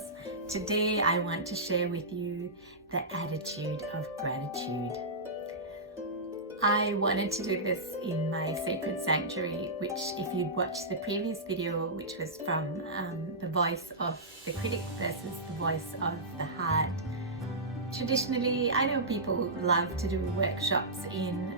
hills. Today I want to share with you the attitude of gratitude. I wanted to do this in my sacred sanctuary, which if you'd watched the previous video, which was from the voice of the critic versus the voice of the heart. Traditionally, I know people love to do workshops in,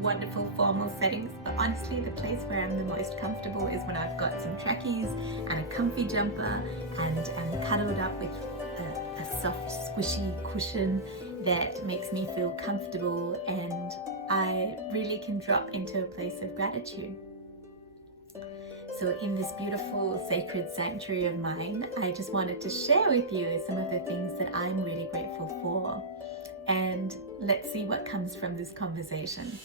wonderful formal settings, but honestly the place where I'm the most comfortable is when I've got some trackies and a comfy jumper and I'm cuddled up with a soft squishy cushion that makes me feel comfortable, and I really can drop into a place of gratitude. So in this beautiful sacred sanctuary of mine, I just wanted to share with you some of the things that I'm really grateful for. And let's see what comes from this conversation.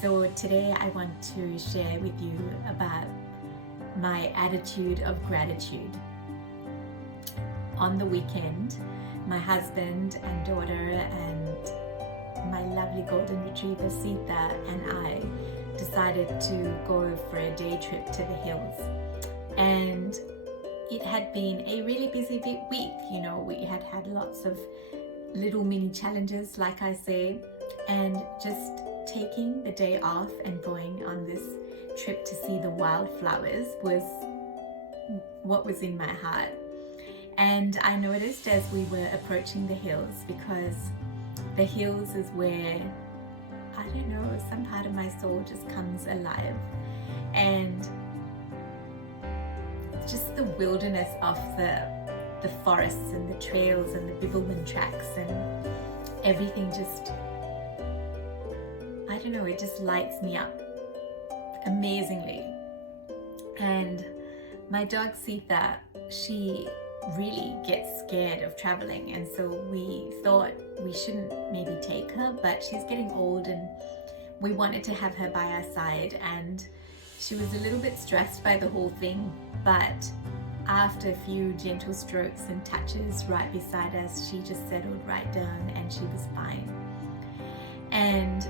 So today I want to share with you about my attitude of gratitude. On the weekend, my husband and daughter and my lovely golden retriever Sita and I decided to go for a day trip to the hills. And it had been a really busy week. We had had lots of little mini challenges, like I say, and just taking the day off and going on this trip to see the wildflowers was what was in my heart. And I noticed as we were approaching the hills, because the hills is where, I don't know, some part of my soul just comes alive. And just the wilderness of the forests and the trails and the bibbleman tracks and everything just, I don't know, it just lights me up amazingly. And my dog Sita, she really gets scared of traveling, and so we thought we shouldn't maybe take her, but she's getting old and we wanted to have her by our side, and she was a little bit stressed by the whole thing, but after a few gentle strokes and touches right beside us, she just settled right down and she was fine. And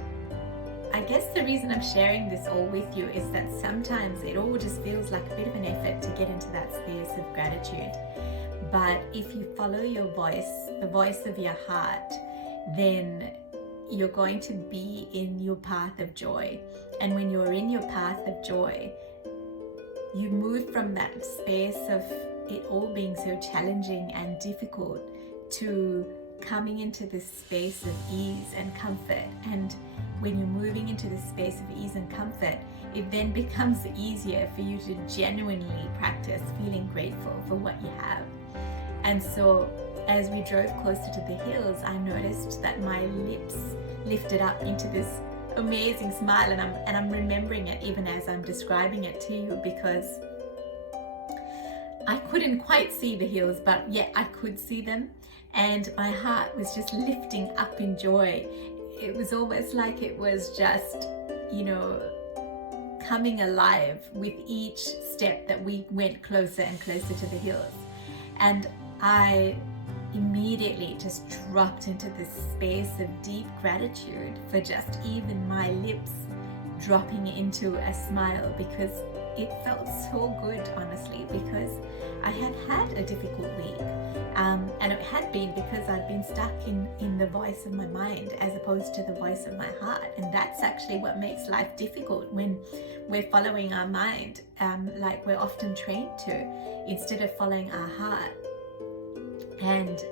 I guess the reason I'm sharing this all with you is that sometimes it all just feels like a bit of an effort to get into that space of gratitude. But if you follow your voice, the voice of your heart, then you're going to be in your path of joy. And when you're in your path of joy, you move from that space of it all being so challenging and difficult to coming into this space of ease and comfort. And when you're moving into this space of ease and comfort, it then becomes easier for you to genuinely practice feeling grateful for what you have. And so as we drove closer to the hills, I noticed that my lips lifted up into this amazing smile, and I'm remembering it even as I'm describing it to you, because I couldn't quite see the hills, but yet I could see them, and my heart was just lifting up in joy. It was almost like it was just, coming alive with each step that we went closer and closer to the hills. And I immediately just dropped into this space of deep gratitude for just even my lips dropping into a smile, because it felt so good, honestly, because I had had a difficult week, and it had been because I'd been stuck in the voice of my mind as opposed to the voice of my heart. And that's actually what makes life difficult, when we're following our mind, like we're often trained to, instead of following our heart. And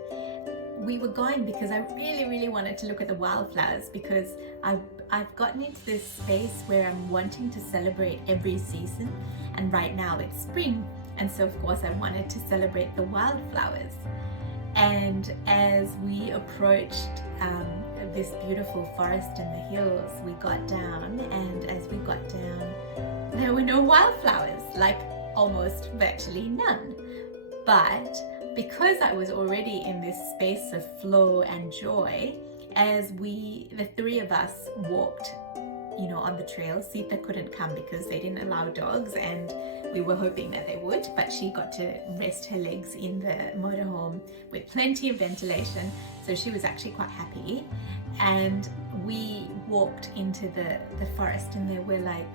we were going because I really, really wanted to look at the wildflowers, because I've gotten into this space where I'm wanting to celebrate every season, and right now it's spring, and so of course I wanted to celebrate the wildflowers. And as we approached this beautiful forest in the hills, we got down, and as we got down, there were no wildflowers, like almost virtually none. But because I was already in this space of flow and joy, as the three of us walked, on the trail, Sita couldn't come because they didn't allow dogs, and we were hoping that they would, but she got to rest her legs in the motorhome with plenty of ventilation, so she was actually quite happy. And we walked into the forest, and there were like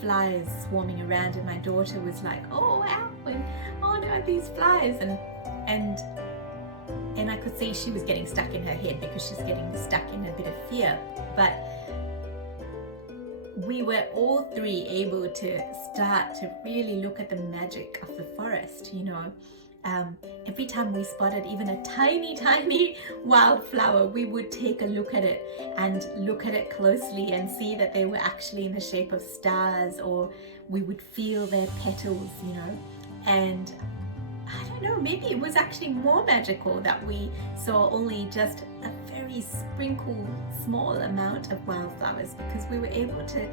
flies swarming around, and my daughter was like, oh wow, and oh no, at these flies, and I could see she was getting stuck in her head because she's getting stuck in a bit of fear. But we were all three able to start to really look at the magic of the forest, you know. Every time we spotted even a tiny wildflower, we would take a look at it and look at it closely and see that they were actually in the shape of stars, or we would feel their petals, you know. And I don't know, maybe it was actually more magical that we saw only just a very small amount of wildflowers, because we were able to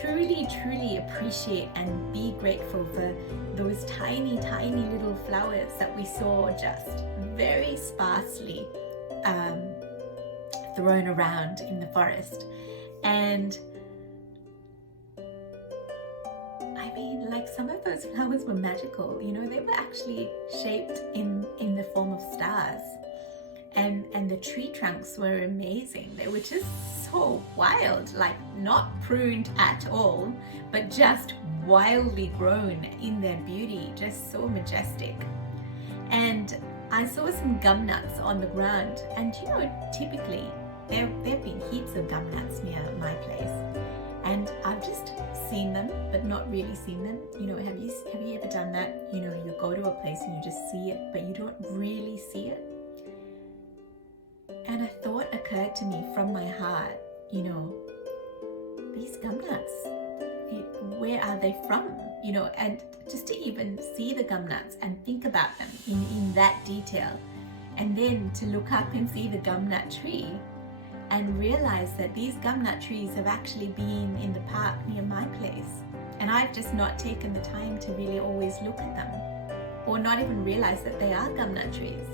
truly appreciate and be grateful for those tiny little flowers that we saw just very sparsely thrown around in the forest. And I mean, like, some of those flowers were magical, you know. They were actually shaped in the form of stars. And the tree trunks were amazing. They were just so wild, like not pruned at all, but just wildly grown in their beauty, just so majestic. And I saw some gum nuts on the ground, and you know, typically there have been heaps of gum nuts near my place, and I've just seen them but not really seen them. You know, have you ever done that? You know, you go to a place and you just see it, but you don't really see it. And a thought occurred to me from my heart, you know, these gum nuts, where are they from? You know, and just to even see the gum nuts and think about them in that detail, and then to look up and see the gum nut tree and realize that these gum nut trees have actually been in the park near my place, and I've just not taken the time to really always look at them, or not even realize that they are gum nut trees.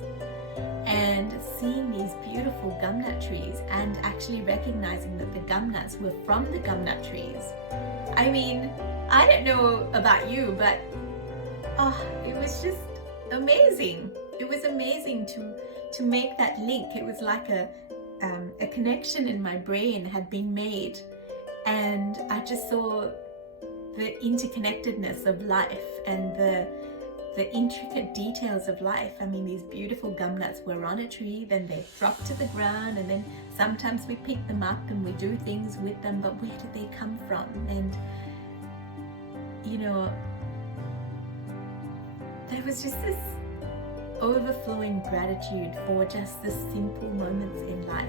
And seeing these beautiful gum nut trees and actually recognizing that the gum nuts were from the gum nut trees. I mean, I don't know about you, but it was just amazing. It was amazing to make that link. It was like a connection in my brain had been made, and I just saw the interconnectedness of life and the intricate details of life. I mean, these beautiful gum nuts were on a tree, then they dropped to the ground, and then sometimes we pick them up and we do things with them, but where did they come from? And you know, there was just this overflowing gratitude for just the simple moments in life.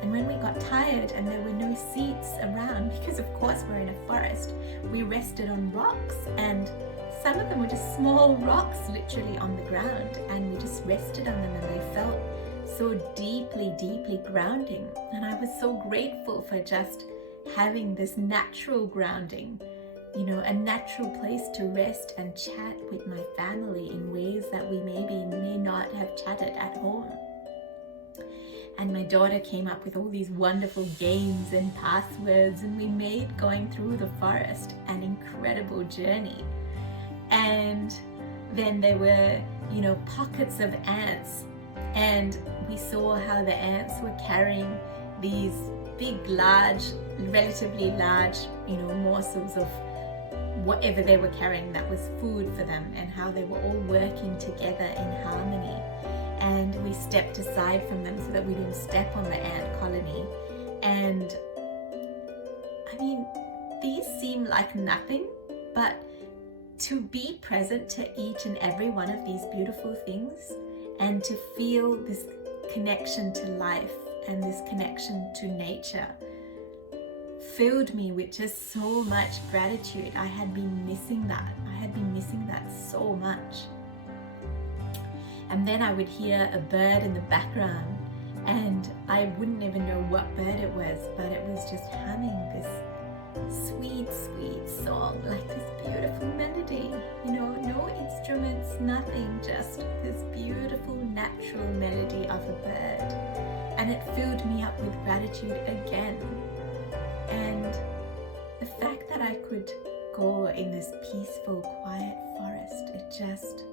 And when we got tired and there were no seats around, because of course we're in a forest, we rested on rocks, and some of them were just small rocks literally on the ground, and we just rested on them, and they felt so deeply grounding. And I was so grateful for just having this natural grounding, you know, a natural place to rest and chat with my family in ways that we may not have chatted at home. And my daughter came up with all these wonderful games and passwords, and we made going through the forest an incredible journey. And then there were, you know, pockets of ants, and we saw how the ants were carrying these big, relatively large, you know, morsels of whatever they were carrying that was food for them, and how they were all working together in harmony. And we stepped aside from them so that we didn't step on the ant colony. And I mean, these seem like nothing, but to be present to each and every one of these beautiful things, and to feel this connection to life and this connection to nature, filled me with just so much gratitude. I had been missing that. I had been missing that so much. And then I would hear a bird in the background, and I wouldn't even know what bird it was, but it was just humming this sweet song, like this beautiful melody, you know, no instruments, nothing, just this beautiful natural melody of a bird. And it filled me up with gratitude again. And the fact that I could go in this peaceful, quiet forest, it just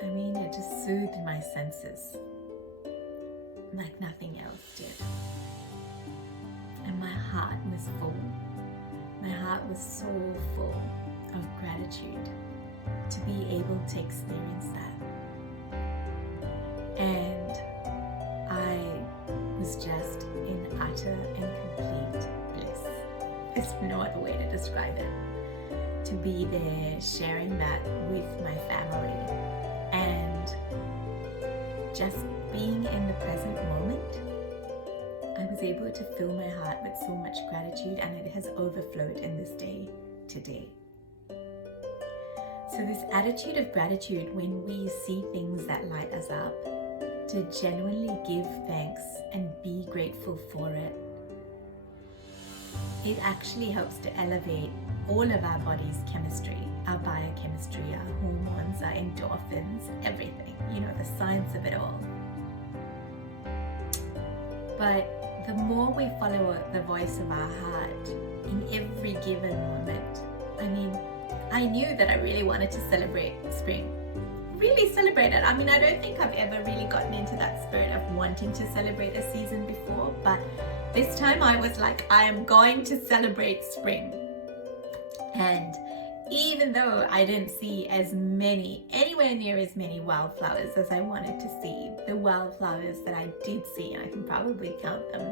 I mean, it just soothed my senses like nothing else did. heart was full. My heart was so full of gratitude to be able to experience that. And I was just in utter and complete bliss. There's no other way to describe it. To be there sharing that with my family and just being in the present moment, I was able to fill my heart with so much gratitude, and it has overflowed in this day today. So this attitude of gratitude, when we see things that light us up, to genuinely give thanks and be grateful for it, it actually helps to elevate all of our body's chemistry, our biochemistry, our hormones, our endorphins, everything, the science of it all. But the more we follow the voice of our heart in every given moment, I knew that I really wanted to celebrate spring. Really celebrate it. I don't think I've ever really gotten into that spirit of wanting to celebrate a season before, but this time I was like, I am going to celebrate spring. And even though I didn't see anywhere near as many wildflowers as I wanted to see, the wildflowers that I did see, I can probably count them,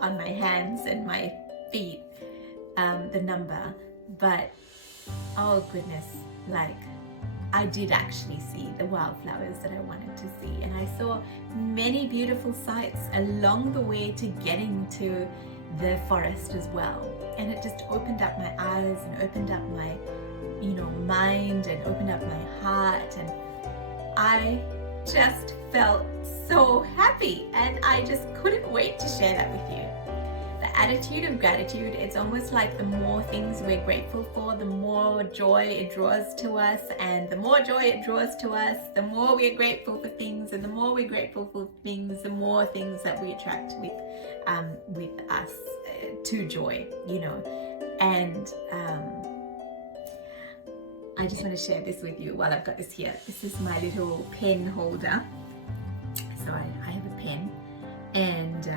on my hands and my feet, the number. But, oh goodness, I did actually see the wildflowers that I wanted to see. And I saw many beautiful sights along the way to getting to the forest as well. And it just opened up my eyes and opened up my, mind and opened up my heart. And I just felt so happy. And I just couldn't wait to share that with you. The attitude of gratitude, it's almost like the more things we're grateful for, the more joy it draws to us. And the more joy it draws to us, the more we're grateful for things. And the more we're grateful for things, the more things that we attract with us to joy, And I just want to share this with you while I've got this here. This is my little pen holder. So I have a pen, and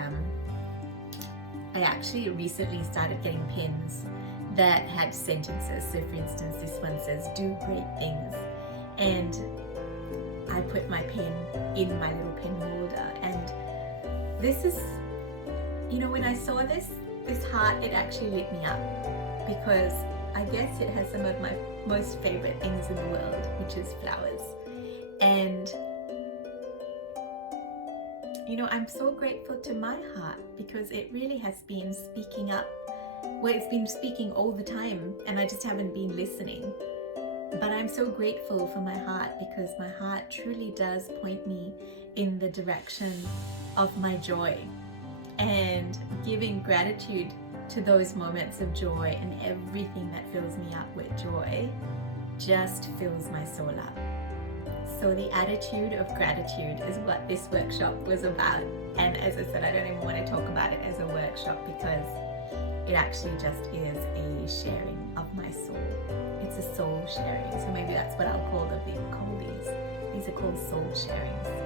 I actually recently started getting pens that had sentences. So for instance, this one says, "Do great things." And I put my pen in my little pen holder. And this is, when I saw this heart, it actually lit me up, because I guess it has some of my most favorite things in the world, which is flowers. And I'm so grateful to my heart, because it really has been speaking up. Well, it's been speaking all the time, and I just haven't been listening. But I'm so grateful for my heart, because my heart truly does point me in the direction of my joy. And giving gratitude to those moments of joy and everything that fills me up with joy just fills my soul up. So the attitude of gratitude is what this workshop was about. And as I said, I don't even want to talk about it as a workshop, because it actually just is a sharing of my soul. It's a soul sharing. So maybe that's what I'll call these. These are called soul sharings.